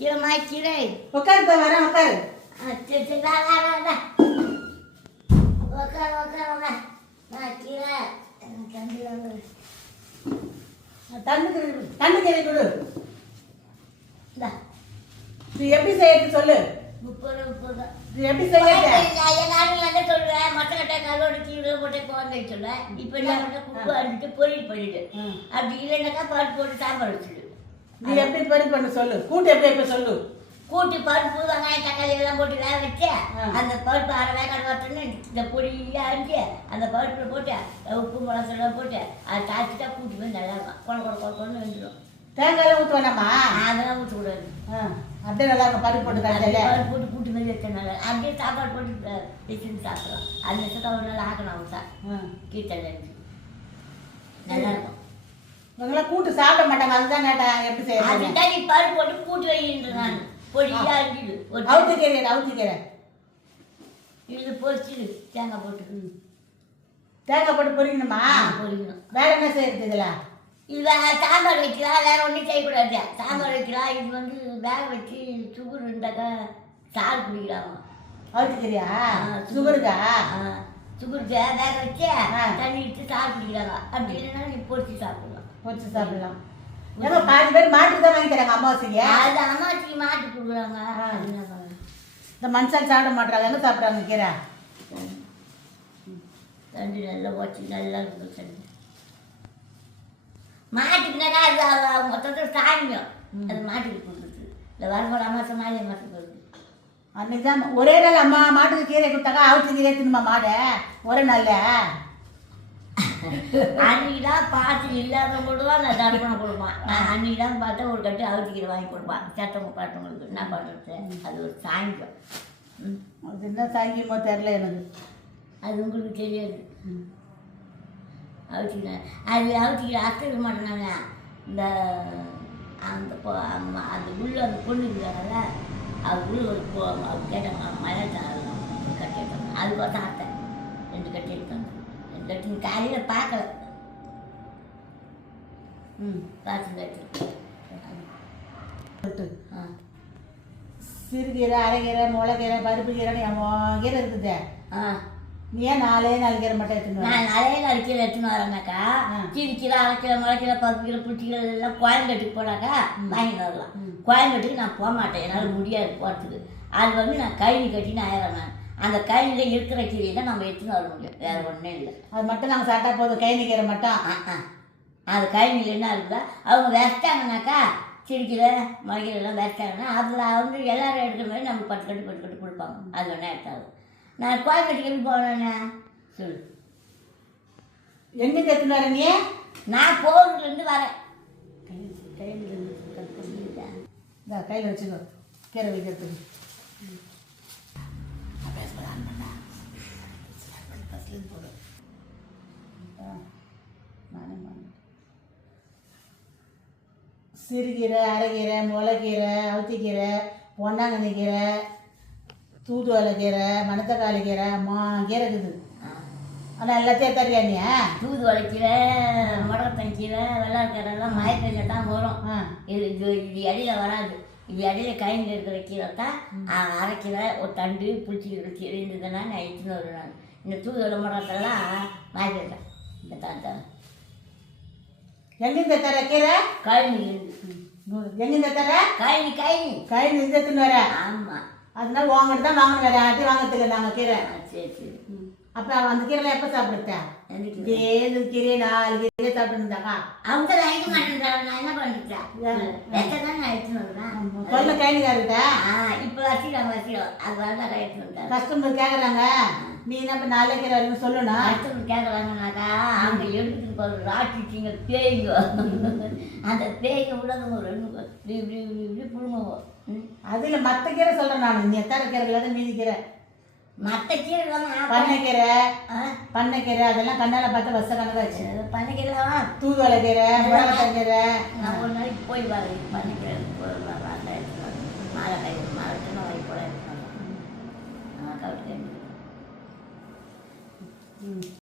கீரைம்மா கீரை. உட்காருப்பா, வரேன் உட்காரு. சரி சரி வா வா வா வா. உட்காரு உட்காரு வா. கீரை தண்ணி கறி கொடு. இந்தா இது எப்படி செய்யறது சொல்லு. 30 இது எப்படி செய்யறது? எல்லாரும் என்ன சொல்லுவேன், மொட்டை கல்லோட கீழே போட்டு குழந்தை சொல்லுவேன். இப்போ என்ன குப்பு அடிச்சுட்டு பொரியல் பண்ணிட்டு அப்படி இல்லைன்னாக்கா பருப்பு போட்டு சாம்பார் வச்சுடு. நீ எப்படி பொரியல் பண்ண சொல்லு. கூட்டு எப்படி எப்படி சொல்லு. கூட்டி பருப்பு வெங்காயம் தக்காளி எல்லாம் போட்டு வேக வச்சு அந்த பருப்பு அரை வேக்காடு வரட்டுன்னு இந்த பொடியாக அரிஞ்சு அந்த பருப்பில் போட்டு உப்பு மிளகாலாம் போட்டு அதை தாய்ச்சிட்டா கூட்டி போய் நல்லா இருக்கும். கொண்டு வந்துடும். தேங்காய் ஊற்ற வேணாமா? அதெல்லாம் ஊற்றக்கூடாது. அப்படியே நல்லா இருக்கும். பருப்பு போட்டு பருப்பு போட்டு கூட்டி மாதிரி வச்சா நல்லா அப்படியே சாப்பாடு போட்டு வச்சுன்னு சாப்பிடலாம். அது வச்சுட்டா ஒரு நாள் ஆக்கணும் அவசா கீத்தல் நல்லா இருக்கும். இவங்களாம் கூட்டு சாப்பிட மாட்டாங்க. அதுதான் கேட்டேன் எப்படி செய்யறது. அதுதான் நீ பருப்பு போட்டு கூட்டி வைக்கின்ற நான் பொடியாக அரிஞ்சிடு. அவுத்திக்கீரை இது பொரிச்சிடு தேங்காய் போட்டு. தேங்காய் போட்டு பொரிக்கணுமா? பொரிக்கணும். வேற என்ன செய்யறது இதுல? இது சாம்பார் வைக்கலாம். வேற ஒன்றும் செய்யக்கூடாது. சாம்பார் வைக்கலாம். இது வந்து வேக வச்சு சுகர் இருந்தாக்கா சாறு குடிக்கிறாங்க. அவுத்திக்கீரையா? சுகருக்கா? சுகருக்கு வேக வச்சு தண்ணி விட்டு சாறு குடிக்கிறாங்க. அப்படி இல்லைன்னா நீ பொரிச்சு சாப்பிடலாம். பொரிச்சு சாப்பிடலாம். ஏன்னா பாதி பேர் மாட்டுக்கு தான் வாங்கி தராங்க அமாவாசைக்கு. அது அமாவாசைக்கு மாட்டு கொடுக்குறாங்க. இந்த மனுஷன் சாப்பிட மாட்டாங்க. எங்க சாப்பிட்றாங்க கீரை? தண்ணி நல்லா வச்சு நல்லா இருக்கும். தண்ணி மாட்டுக்குனாக்கா அது மொத்தத்தில் சாமியம். அது மாட்டுக்கு கொடுக்குறது. இந்த வரும்போது அமாவாசை மாலை மாட்டுக்கு வருது. அன்னைக்கு தான் ஒரே நாள் அம்மா மாட்டுக்கு கீரை கொடுத்தாக்கா அவிச்சு கீரை தின்னுமா மாடை ஒரே நாள்ல. அன்னைக்கு தான் பார்த்து இல்லாத போடுவான். நான் தர்ப்பணம் கொடுப்பான். அன்னைக்கு தான் பார்த்தா ஒரு கட்டு அவிச்சிக்கிற வாங்கி கொடுப்பான். சட்டவங்க பாட்டவங்களுக்கு என்ன பண்ணுறது. அது ஒரு சாங்கியம். அது என்ன சாங்கியமோ தெரில எனக்கு. அது உங்களுக்கு தெரியாது. அவிச்சிக்கிறேன். அது அவிச்சிக்கிற அர்த்தம் இருக்க மாட்டேனாங்க. இந்த அந்த அந்த உள்ள அந்த பொண்ணு இருக்கிறாங்கல்ல அது உள்ள ஒரு அது கேட்டாங்க மலையாளம் கட்டி எடுத்தாங்க. அதுக்கோசம் அத்தை 2 கட்டி எடுத்தாங்க. 2 கட்டி காலையில் பார்க்கல. பார்த்து சிறுகீரை அரைக்கீரை முளைக்கீரை பருப்பு கீரைன்னு எவ்வளோ கீரை இருக்குது. நீ ஏன் 4 கீரை மட்டும் எடுத்துன்னு நான் 4 கீரை எடுத்துன்னு வரேன்னாக்கா சிறுக்கீரை அரைக்கீரை முளைக்கீரை பருப்பு கீரை புளிச்சிக்கீரை எல்லாம் கோயம்பேட்டுக்கு போனாக்கா வாங்கிட்டு வரலாம். கோயம்பேட்டுக்கு நான் போக மாட்டேன். என்னால் முடியாது போகிறதுக்கு. அது வந்து நான் கழனி கட்டின்னு ஆயிரம். நான் அந்த கழனியில் இருக்கிற கீரையை தான் நம்ம எடுத்துன்னு வர முடியும். வேறு ஒன்றும் இல்லை. அது மட்டும் நாங்கள் சாப்பிட்டா போதும். கழனி கீரை மட்டும். அது கழனியில் என்ன இருக்குதா அவங்க வச்சிட்டாங்கனாக்கா சிறுக்கீரை முளைக்கீரைலாம் வச்சிட்டாங்கன்னா அதில் வந்து எல்லோரும் எடுக்கிற மாதிரி நம்மளுக்கு 10 கட்டு கொடுப்பாங்க. அது வேணா எடுத்தாது. நான் கோயம்பேட்டுக்கு எப்படி போனேண்ணே சொல்லு. எங்கே எடுத்துன்னு வர நீ? நான் போர்லேருந்து வரேன். கையில் வச்சுக்கோ கீரை வைக்கிறதுக்கு. சிறுகீரை அரைக்கீரை முளைக்கீரை அவுத்திக்கீரை பொன்னாங்கண்ணி கீரை தூதுவளை கீரை மணத்தக்காளி கீரை கீரை இருக்குது. ஆனால் எல்லாத்தையும் தரியா நீ? தூதுவளை கீரை முடக்கத்தன் கீரை வெள்ளாக்கீரை எல்லாம் மயக்கீரை தான் வரும். இது இடையில வராது. இது இடையில கையில் இருக்கிற கீரை தான் அரைக்கீரை ஒரு தண்டு புளிச்சிக்கிற கீரை இருந்ததுன்னா நான் எடுத்துன்னு வருவேன். இந்த தூதுவளை முடக்கத்தெல்லாம் மயக்கீரை இந்த தான் தரேன். எங்கேருந்து தர கீரை? கழனிலேருந்து. எங்கேருந்து தர? கழனி இருந்து எடுத்துன்னு வர. ஆமாம். அதனால வாங்கிட்டு தான் வாங்கணும். வேற யார்ட்டையும் வாங்கறதுல நாங்கள் கீரை. சரி சரி. அப்போ அந்த கீரைலாம் எப்போ சாப்பிடுறேன்? இதே கீரை 4 கீரை சாப்பிட்டுருந்தாக்கா அவங்க வாங்கிக்க மாட்டேங்கிறாங்க. நான் என்ன பண்ணிட்டேன் தான் நான் எடுத்துன்னு வருவேன். சொல்ல கைனிக்காருக்கிட்ட இப்போ வச்சுக்கலாம் அது வரலாம் எடுத்துன்னு வந்தேன். கஸ்டமர் கேட்குறாங்க நீ என்ன இப்போ 4 கீரை வரைக்கும் சொல்லணும். கஸ்டமர் கேட்குறாங்கனாக்கா அவங்க எடுத்துட்டு போகிற ராட்டிச்சிங்க பேய்ங்க. அந்த பேய்ங்க உள்ளவங்க 2 இப்படி புழுங்குவோம். அதில் மற்ற கீரை சொல்கிறேன் நான். நீ எத்தனை கீரை தான் மீதி கீரை மற்ற கீரை பண்ணைக்கீரை அதெல்லாம் கண்ணால் பார்த்து வச கணக்காக வச்சு. பண்ணைக்கீரை தூதுவளை கீரை முடக்கத்தான் கீரை. நான் ஒரு நாளைக்கு போய் வரேன். பண்ணைக்கீரை மாலை கை மாலை சின்ன வரை போல இருக்காங்க. கவுட்டு